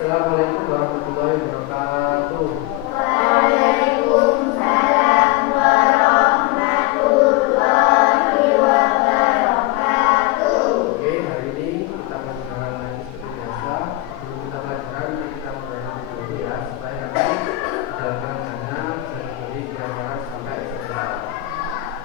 Assalamualaikum warahmatullahi wabarakatuh. Waalaikumsalam warahmatullahi wabarakatuh. Oke, hari ini kita pelajaran lagi seperti biasa. Kita pelajaran kita mulai dulu ya, supaya nanti dalam rangkanya bisa diberi pelajaran sampai selesai.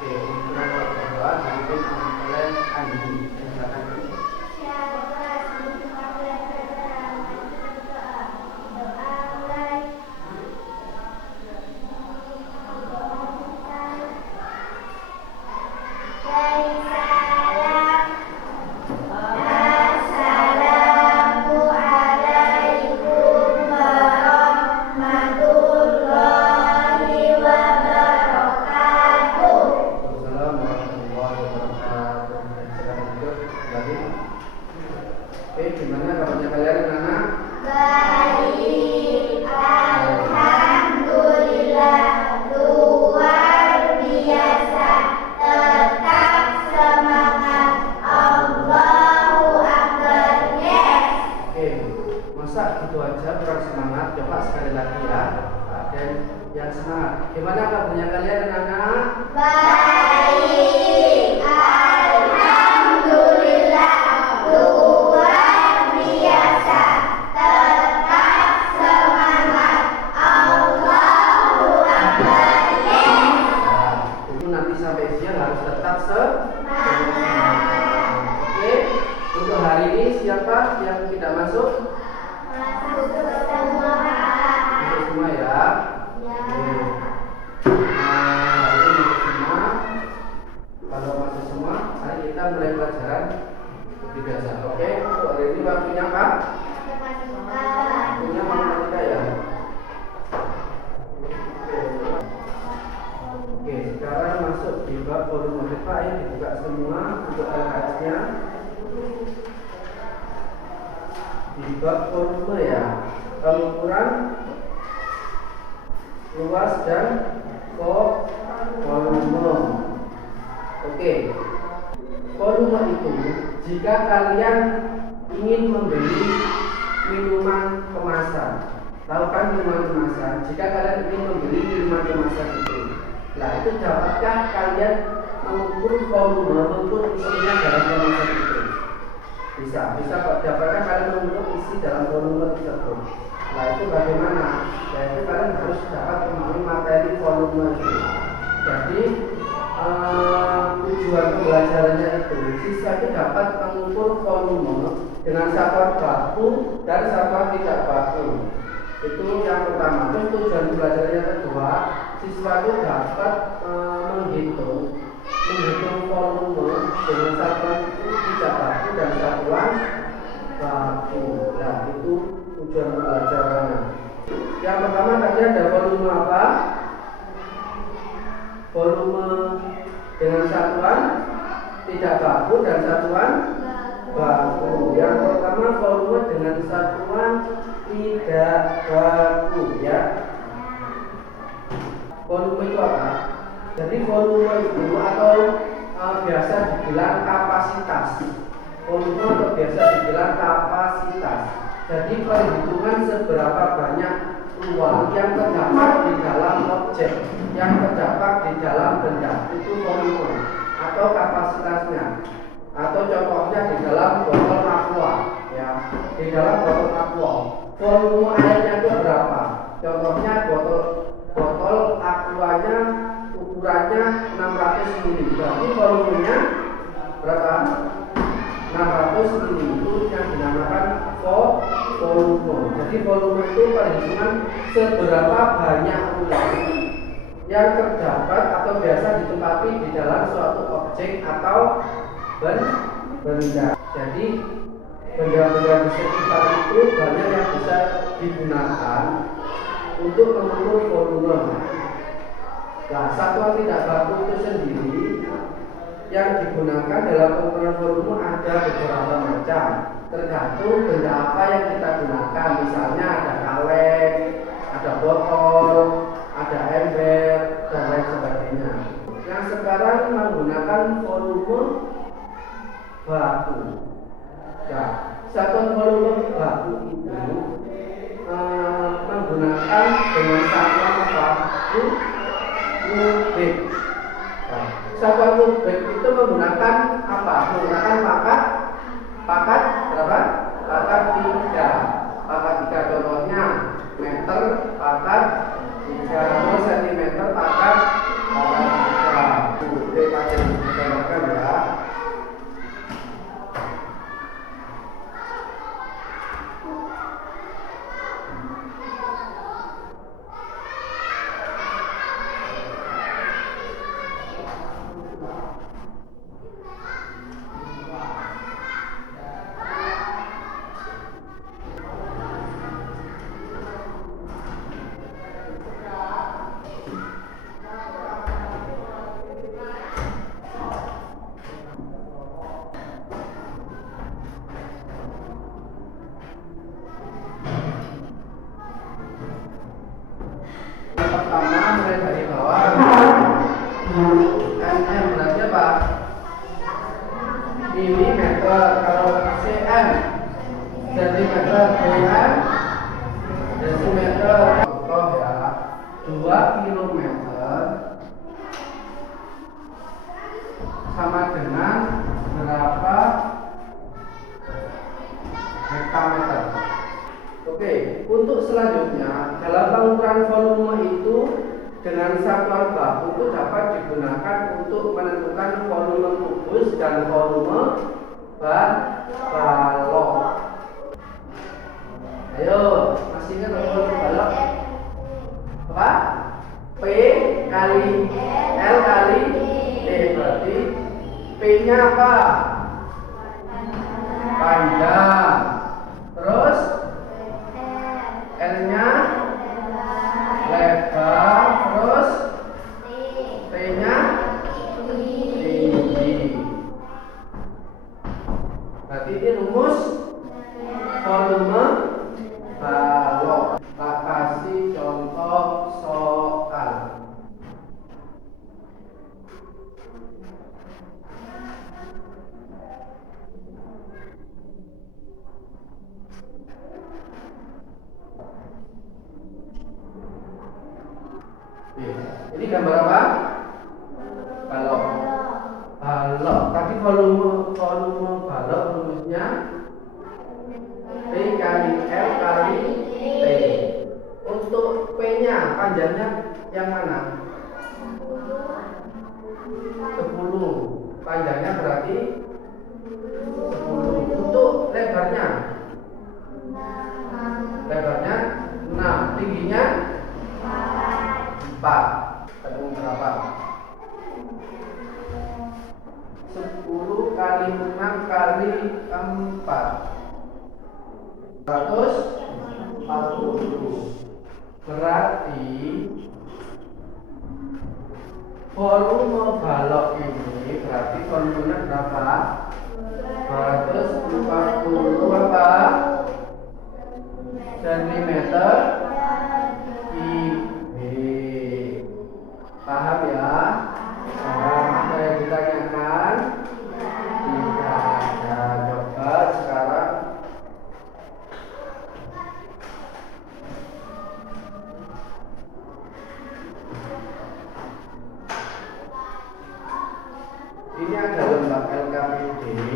Oke, ukuran kedua dipimpin oleh Andi. Silakan. Oke, gimana kabarnya kalian anak-anak? Baik, alhamdulillah, luar biasa. Tetap semangat. Allahu Akbar. Yes. Oke, masa gitu aja kurang semangat? Coba sekali lagi ya. Dan yang semangat. Gimana kabarnya kalian anak-anak? Baik, alhamdulillah, luar biasa. Tetap semangat. Allahu Akbar. Yes. Nah, itu nanti sampai siang harus tetap semangat. Oke, untuk hari ini siapa yang tidak masuk? Masuk semua ya. Oke. Nah, hari ini masuk semua. Kalau masuk semua, mari kita mulai pelajaran seperti biasa. Oke, untuk hari ini waktunya apa? Waktunya matematika ya. Oke, sekarang masuk di bab volume depan ya, dibuka semua untuk LKS-nya. Di bab volume ya, pengukuran luas dan volume. Oke, volume itu jika kalian ingin membeli minuman kemasan, tahu kan minuman kemasan? Jika kalian ingin membeli minuman kemasan itu, nah itu dapatkah kalian mengukur volume, mengukur isinya dalam kemasan itu? Bisa kok. Dapatkah kalian mengukur isi dalam volume tersebut? Nah itu bagaimana? Yaitu kalian harus dapat memahami materi volume itu. Jadi tujuan pembelajarannya itu siswa itu dapat mengukur volume dengan satuan baku dan satuan tidak baku. Itu yang pertama. Terus tujuan pembelajarannya kedua, siswa itu dapat menghitung volume dengan satuan itu tidak baku dan satuan baku. Nah itu tujuan pembelajarannya. Yang pertama tadi ada volume apa? Volume dengan satuan tidak baku dan satuan baku. Yang pertama volume dengan satuan tidak baku ya. Volume itu apa? Jadi volume itu atau biasa dibilang kapasitas. Volume atau biasa dibilang kapasitas. Jadi perhitungan seberapa banyak uang yang terdapat di dalam objek, yang terdapat di dalam benda, itu volume atau kapasitasnya. Atau contohnya di dalam botol aqua ya, di dalam botol aqua volume airnya itu berapa? Contohnya botol aquanya ukurannya 600 ml, berarti volumenya berapa? 600 ml. Itu yang dinamakan volume. Jadi volume itu perhitungan seberapa banyak uang yang terdapat atau biasa ditempati di dalam suatu objek atau benda. Jadi benda-benda di sekitar itu banyak yang bisa digunakan untuk mengukur volume. Nah, satuan tidak baku itu sendiri yang digunakan dalam pengukuran volume ada beberapa macam, tergantung benda apa yang kita gunakan. Misalnya ada kaleng, ada botol, ada ember, dan lain sebagainya. Yang sekarang menggunakan volume baku. Nah, satuan volume baku itu satuan kubik itu menggunakan apa? Menggunakan pangkat berapa? Pangkat 3. Pangkat 3 contohnya meter pangkat 3, terus sentimeter pangkat 3. Oke, pakai gambarkan ya. Pertama mulai dari bawah. mm berarti apa? Milimeter. Kalau cm sentimeter, mm desimeter. Contoh ya, 2 kilometer sama dengan berapa hektameter? Oke, untuk selanjutnya dalam pengukuran volume itu dengan satuan baku itu dapat digunakan untuk menentukan volume kubus dan volume balok. Ayo, masih ingat volume balok? Apa? P kali L kali T, berarti P-nya apa? Panjang. Terus L-nya lebar, terus T-nya tinggi. Berarti ini rumus volume balok. Tak kasih contoh soal. Ini gambar apa? Balok. Balok. Tadi volume balok rumusnya P kali L kali T. Untuk P-nya panjangnya yang mana? 10. Panjangnya berarti 10. Untuk lebarnya 6. Tingginya 4. Ketemu berapa? 10 kali 6 kali 4 140. Berarti volume balok ini berarti volumenya berapa? 240 apa? Sentimeter kubik. Paham ya? Apa yang ditanyakan? Tidak ada. Coba sekarang ini ada lembak LKPD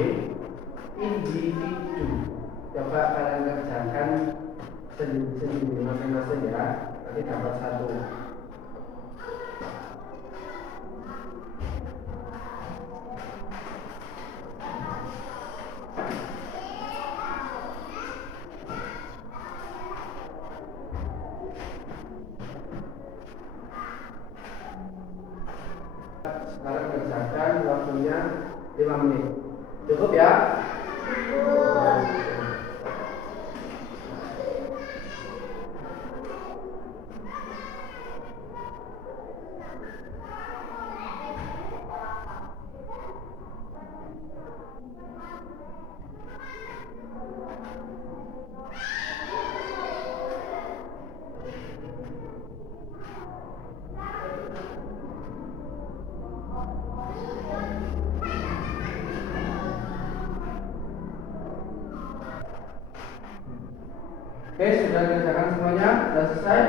individu. Coba kalian kerjakan sendiri masing-masing ya. Nanti dapat 1. Sekarang kerjakan, waktunya 5 menit. Cukup ya? Oke, sudah dikerjakan semuanya? Sudah selesai?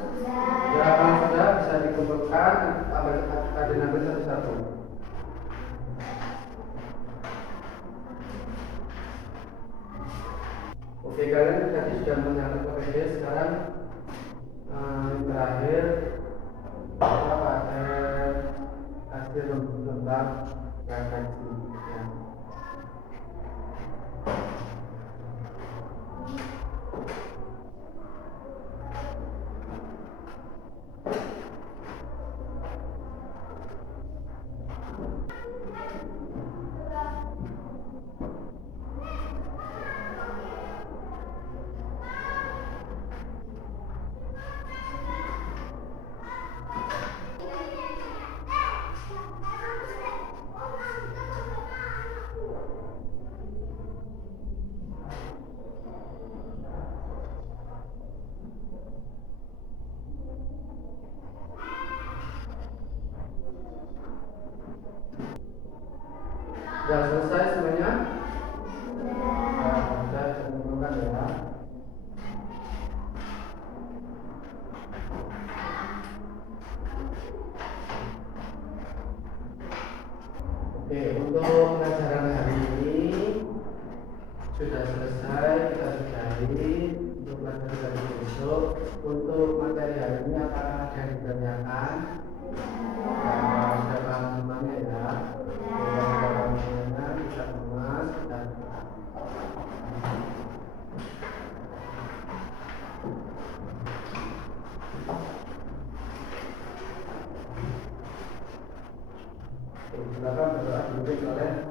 Sudah. Kalau sudah bisa dikumpulkan, ada nanti satu-satu. Oke, kalian tadi sudah mencatat PPD. Sekarang yang terakhir kita pakai hasil tentang refleksi ya. Sudah selesai semuanya? Nah, sudah temukan ya. Oke, untuk pelajaran hari ini sudah selesai, kita sudahi. Untuk pelajaran dari besok, untuk materi hari ini apakah ada yang ditanyakan? Sudah paham semuanya ya. Bisa kemas dan silakan berdoa dulu oleh